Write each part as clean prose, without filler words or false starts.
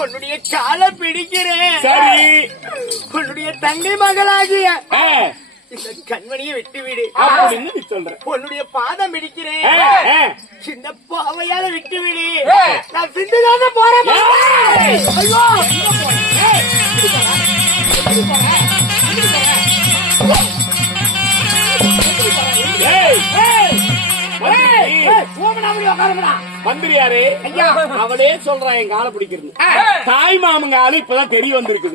உன்னுடைய காலை பிடிக்கிறேன். சரி, உன்னுடைய தங்கை மகளாகிய இந்த கண்மணியை விட்டு விடு அப்படின்னு சொல்ற. உன்னுடைய பாதம் பிடிக்கிறேன். இந்த பாவையால விட்டு விடு. நான் சிந்துதான போறேன். ஐயோ மந்திரியாரே, அவளே சொல்றான் என் காலை பிடிக்கிறது. தாய் மாமங்க ஆளு இப்பதான் தெரிய வந்திருக்கு.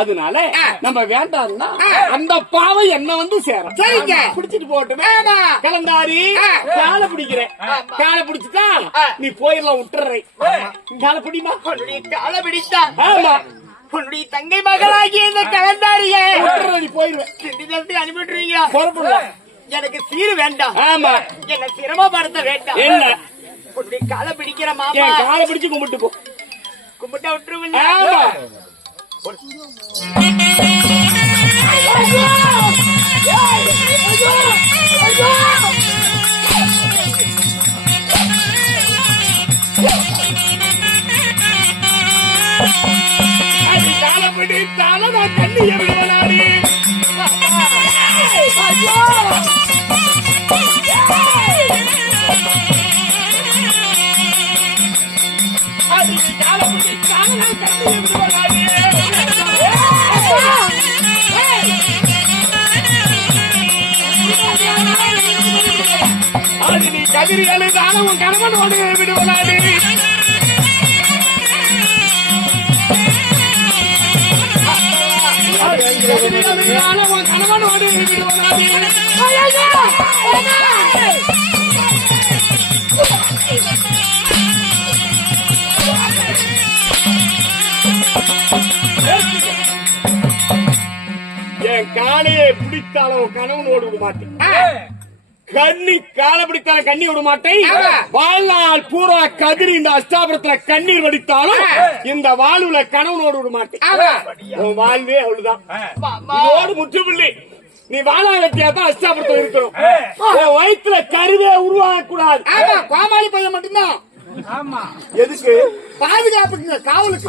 அதனால நம்ம வேண்டாம்னா அந்த பாவை என்ன வந்து சேரும். சரிங்க, பிடிச்சிட்டு போட்டுமே. கலந்தாரி காலை பிடிக்கிறேன். காலை பிடிச்சுட்டா நீ போயிடலாம், விட்டுறேன். காலை பிடிமா. காலை பிடித்தா உன்னுடைய தங்கை மகளாகி இந்த கலந்தாரிய நீ போயிருவேன். அனுப்பிட்டுருவீங்க. பொறுப்புடுவேன். எனக்கு சீரு வேண்டாம். ஆமா, என்ன சிரமப்படுத்த வேண்டாம். என்ன உன்னுடைய காலை பிடிக்கிற மாமா, காலை பிடிச்சு கும்பிட்டு போ. கும்பிட்டா விட்டுருவில்லை. ஆமா, காலை பிடித்தாலும் நான் கண்ணிய விடுவனாடி. கதிரிகளை தானவும் கணவனோடு விடுவனாடி. கணவனோடு விடுவனாடி. என் காலையை பிடித்தாலும் கணவனோடு விட மாட்டேன். கண்ணி காலை பிடித்தாலும் கண்ணி விட மாட்டேன். வாழ்நாள் பூரா கதிரி இந்த அஷ்டாபுரத்துல கண்ணீர் வடித்தாலும் இந்த வாழ்வுல கணவனோடு விட மாட்டேன். உன் வாழ்வே அவ்வளவுதான். இதோடு முற்றுப்புள்ளி. நீ வாழாங்கத்தியா தான் அஷ்டாபுரத்துல இருக்கணும். வயிற்றுல கருவே உருவாக கூடாது. கோமாளி பையன் மட்டும்தான். ஆமா, எதுக்கு? பாதுகாப்புக்கு, காவலுக்கு.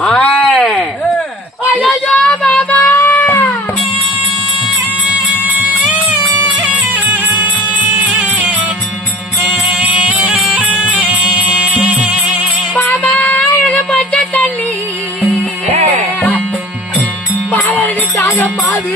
மாது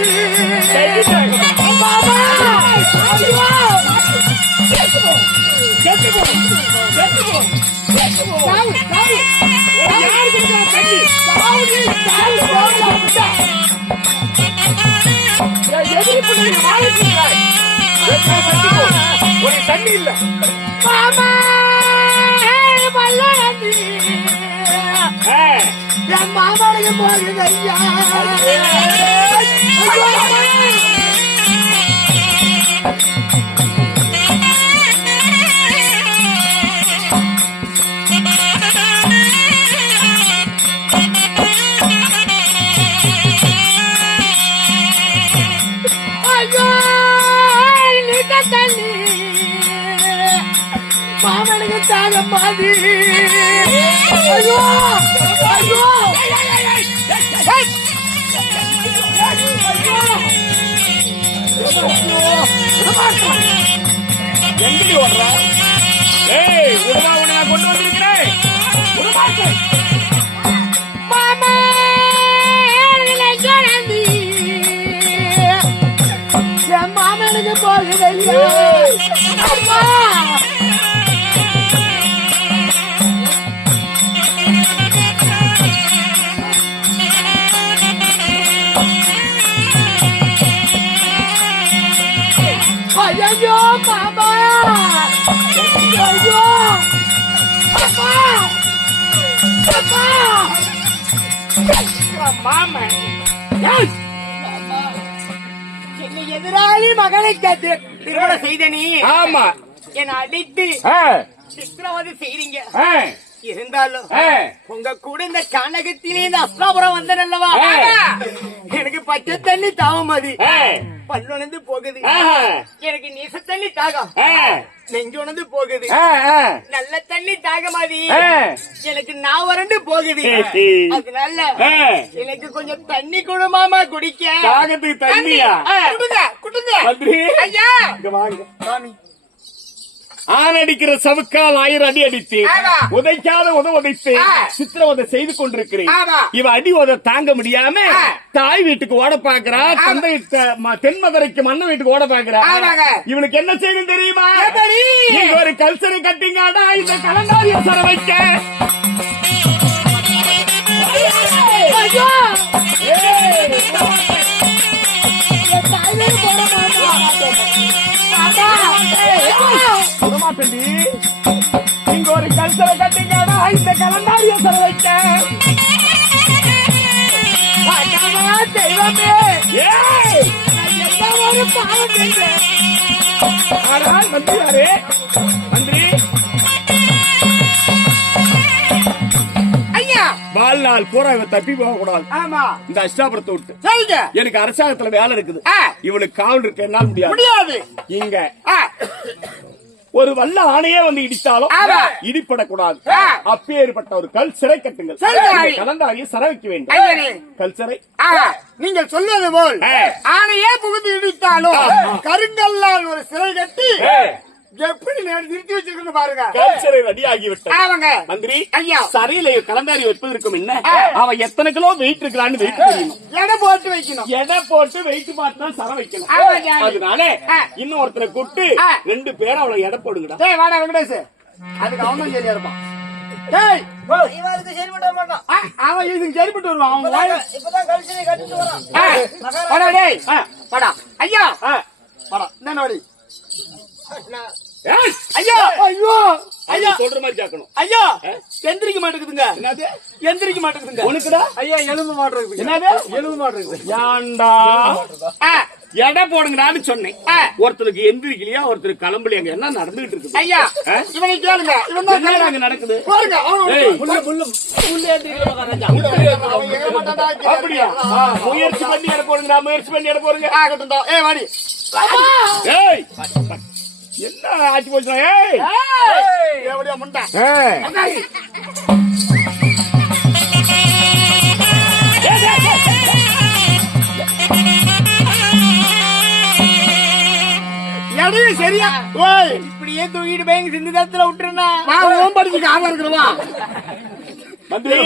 தண்ணி இல்ல. என் மாமாவுக்கு போகுது ஐயா. மாமனுக்கு தாங்க மாதிரி. ஐயோ ஐயோ எங்கடி ஓடுறா? ஏய், உடனே உன்னை கொண்டு வந்திருக்கிறேன். மாமா என் மாமனுக்கு போகுது. அம்மா ஐயோ எதிராளி மகளை கேட்டு திருமணம் செய்த நீ ஆமா என்னை அடித்து சித்திரவதை செய்றீங்க. இருந்தாலும் உங்க கூட இந்த கனகத்திலே இந்த அஸ்தாபுரம் வந்தேன் அல்லவா, எனக்கு பச்சை தண்ணி தாவமதி பல்லுணர்ந்து போகுது, எனக்கு நீச தண்ணி தாகம் நெஞ்சுணர்ந்து போகுது, நல்ல தண்ணி தாகமாதி எனக்கு நான் வறண்டு போகுது. அதனால எனக்கு கொஞ்சம் தண்ணி கொடுமாமா குடிக்க. தாகத்துக்கு தண்ணியா? குடுங்க ஐயா. வாங்க. ஆண் அடிக்கிற சவுக்கால் 1000 அடி அடித்து உதைக்காத உதைத்து சித்திரவதை செய்து கொண்டிருக்கிறேன். இவ அடி உத தாங்க முடியாம தாய் வீட்டுக்கு ஓட பாக்குறா, தந்தை தென்மதுரைக்கு மண்ண வீட்டுக்கு ஓட பாக்குறா. இவனுக்கு என்ன செய்யணும் தெரியுமா? நீங்க ஒரு கல்சரை கட்டிங்காடா இந்த கலந்தாரிய சர வைக்க. இங்க ஒரு கல்சரை கட்டிங்காடா இந்த கலந்தாரிய சர வைக்க. தெய்வமே ஒரு பாவம் செய்தேன். மந்திரி மந்திரி ஐயா, வாழ்நாள் பூரா இவ தப்பி போக கூடாது. ஆமா, இந்த அஷ்டாபுரத்தை விட்டு சரிங்க. எனக்கு அரசாங்கத்துல வேலை இருக்குது, இவளுக்கு காவல் இருக்கு, என்னால் முடியாது. இங்க ஒரு வல்ல ஆணையே வந்து இடித்தாலும் இடிப்படக்கூடாது. அப்பேற்பட்ட ஒரு கல் சிறை கட்டுங்கள். கலந்தாரியை சர வைக்க வேண்டும். கல் சிறை நீங்கள் சொல்வது போல் ஆணையே புகுந்து இடித்தாலும் கருங்கல்லால் ஒரு சிறை கட்டி எப்படி நிறுத்தி வச்சிருக்கணும் பாருங்க. கல்சரை ரெடி ஆகிவிட்டாங்க. மந்திரி ஐயா, சரியில கலந்தாரி வைப்பதற்கும் என்ன, அவன் எத்தனை கிலோ வெயிட் இருக்கிறான்னு வெயிட் பண்ணணும், எடை போட்டு வைக்கணும். எடை போட்டு வெயிட் பார்த்து தான் சர வைக்கணும். அதனால இன்னும் ஒருத்தரை கூப்பிட்டு 2 பேர் அவளை எடை போடுங்கடா. ஏய் வாடா வெங்கடேஷ், அதுக்கு அவனும் சரியா இருப்பான். அவன் இதுக்கு சரிப்பட்டு வருவான். அவன் இப்பதான் கல்சரை கட்டிட்டு வரான். ஐயா வாடா, என்ன ஐயா ஐயோ ஐயா சொல்ற மாதிரி கேட்கணும். ஐயா எந்திரிக்க மாட்டேங்குதுங்க. என்னது எந்திரிக்க மாட்டேங்குதுங்க? உனக்குடா ஐயா எலும்பு மாட்டேங்குது. என்னது எலும்பு மாட்டேங்குது? ஏண்டா எடை போடுங்கடான்னு சொன்னேன். ஒருத்தருக்கு எந்திரிக்கலையா, ஒருத்தருக்கு கிளம்பலையாங்க. என்ன நடந்துகிட்டு இருக்கு ஐயா? இவனை கேளுங்க. இவன் தான் அங்க நடக்குது பாருங்க. அப்படியா? முயற்சி பண்ணி எடை போடுங்கடா, முயற்சி பண்ணி எடை போடுங்க. ஆகட்டும். ஏய் வாடி. ஏய் என்ன ஆச்சு போச்சு? ஏய் எப்படியா முண்டா? எடையும் சரியா இப்படியே தூக்கிட்டு போய் சிந்து தரத்துல விட்டுருந்தா படிச்சுக்கு ஆமா இருக்கிறவா. மந்திரி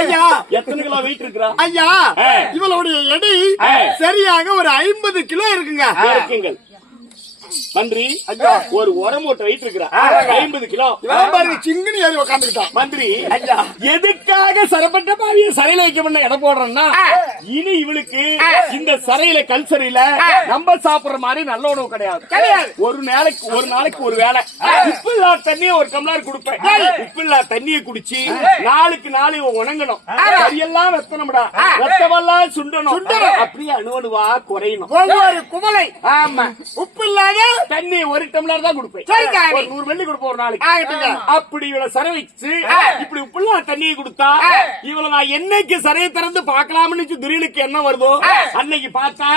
ஐயா, எத்தனை கிலோ வெயிட் இருக்கிறா? ஐயா இவளுடைய எடை சரியாக ஒரு 50 கிலோ இருக்குங்க. இருக்குங்கள் மந்திரி. ஒரு உரமூட்டை வெயிட் இருக்கிறா 50 கிலோ. பாருங்க சிங்கனி ஏறி உட்காந்துக்கிட்டான். மந்திரி ஐயா, எதுக்காக சரப்பட்ட பாவிய சரையில வைக்க பண்ண இடம் போடுறேன்னா, இனி இவளுக்கு இந்த சரையில கல் சரையில நம்ம சாப்பிடுற மாதிரி நல்ல உணவு கிடையாது. ஒரு நாளைக்கு ஒரு வேலை உப்பில்லா தண்ணிய ஒரு டம்ளர் கொடுப்பேன். உப்பில்லா தண்ணிய குடிச்சு நாளுக்கு நாள் உணங்கணும். கையெல்லாம் வெத்தணும்டா, வெத்தமெல்லாம் சுண்டணும். அப்படியே அணுவணுவா குறையணும். ஒவ்வொரு குமலை ஆமா உப்பு இல்லாத தண்ணி 1 டம்ளர் தான் கொடுப்பேன். 100 வெள்ளி கொடுப்போம் ஒரு நாளைக்கு. அப்படி இவளை சரை வச்சு இப்படி உப்புல்லா தண்ணியை கொடுத்தா இவளை நான் என்னைக்கு சரையை திறந்து பாக்கலாம்னு துரியனுக்கு என்ன வருதோ அன்னைக்கு பார்த்தா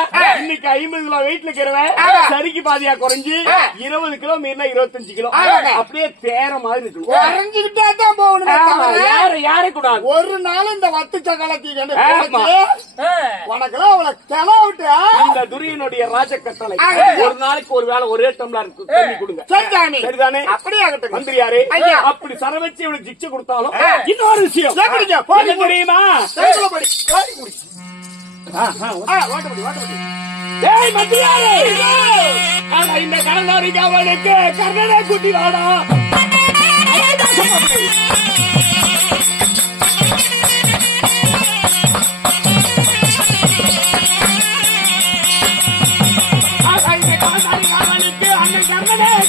இன்னைக்கு 50 கிலோ வெயிட்ல இருக்கிறவன் சரிக்கு பாதியா குறைஞ்சு 20 கிலோ மீறினா 25 கிலோ அப்படியே தேர மாதிரி இருக்கணும். குறைஞ்சுக்கிட்டே தான் போகணும். யாரை கூடாது. ஒரு நாள் இந்த வத்து சகலத்தி உனக்கு அவளை கிளவிட்டு இந்த துரியனுடைய ராஜ கட்டளை ஒரு நாளைக்கு ஒரு வேலை ஒரே டம்ளர் தண்ணி கொடுங்க. சரிதானே? அப்படியே ஆகட்டும். மந்திரியாரே அப்படி சர வச்சு இவனுக்கு சிக்ஷை கொடுத்தாலும் இன்னொரு விஷயம் தெரியுமா? ஏய் மந்திரியாரே, இந்த கடனாரிக்கு அவனுக்கு கர்ணனை கூட்டி வாடா.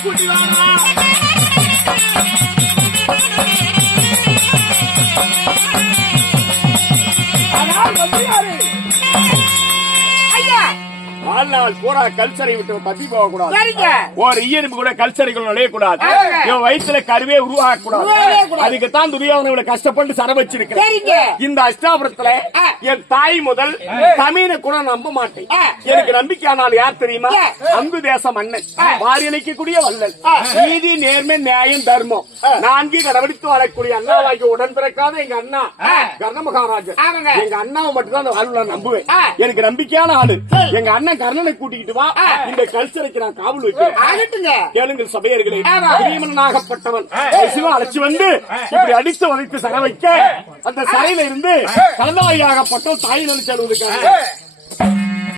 கூட்டி வாடா. வாழ்நாள் பூரா கல்சரை விட்டு தப்பி போக கூடாது. சரிங்க. ஒரு ஈயம்பு கூட கல்சரைக்குள் நுழைய கூடாது. இவன் வயிற்றுல கருவே உருவாக கூடாது. அதுக்குத்தான் துரியோதனன் இவ்வளவு கஷ்டப்பட்டு சர வச்சிருக்கேன். சரிங்க. இந்த அஷ்டாபுரத்துல என் தாய் முதல் தமிழை கூட நம்ப மாட்டேன். எனக்கு நம்பிக்கையானால் யார் தெரியுமா? அங்கு தேச மன்னன், வாரியளிக்கக்கூடிய வல்லல், நீதி நேர்மை நியாயம் தர்மம் நான்கு கடவுளித்து வரக்கூடிய அண்ணாவாகி உடன் பிறக்காத எங்க அண்ணா கர்ண மகாராஜர். எங்க அண்ணாவை மட்டும்தான் அந்த வாழ்வுல நம்புவேன். எனக்கு நம்பிக்கையான ஆளு எங்க அண்ணன் கர்ணனை கூட்டிக்கிட்டு வா, இந்த கல்ச்சரைக்கு நான் காவல் வைக்கிறேன். கேளுங்கள் சபையர்களே, பிரியமனாகப்பட்டவன் சிவா அழைச்சு வந்து இப்படி அடித்து உதைத்து சர வைக்க அந்த சிறையில இருந்து கலந்தாயாகப்பட்டவன் தாய் நினைச்சு அழுவதுக்காக